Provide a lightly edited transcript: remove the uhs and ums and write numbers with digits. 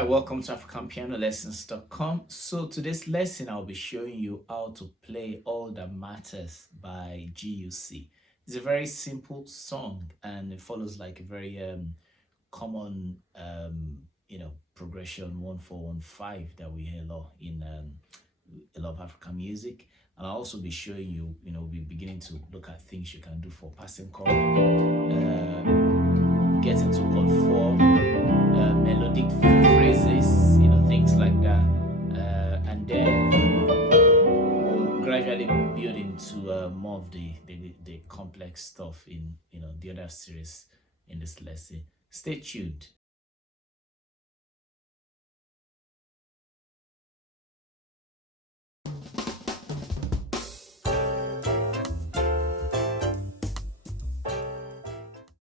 Hi, welcome to AfricanPianoLessons.com. So today's lesson, I'll be showing you how to play All That Matters by GUC. It's a very simple song and it follows like a very common progression 1 4 1 5 that we hear a lot in a lot of African music. And I'll also be showing you, we'll be beginning to look at things you can do for passing chord, get into chord 4, melodic phrases, things like that, and then we'll gradually build into more of the complex stuff in the other series in this lesson. Stay tuned.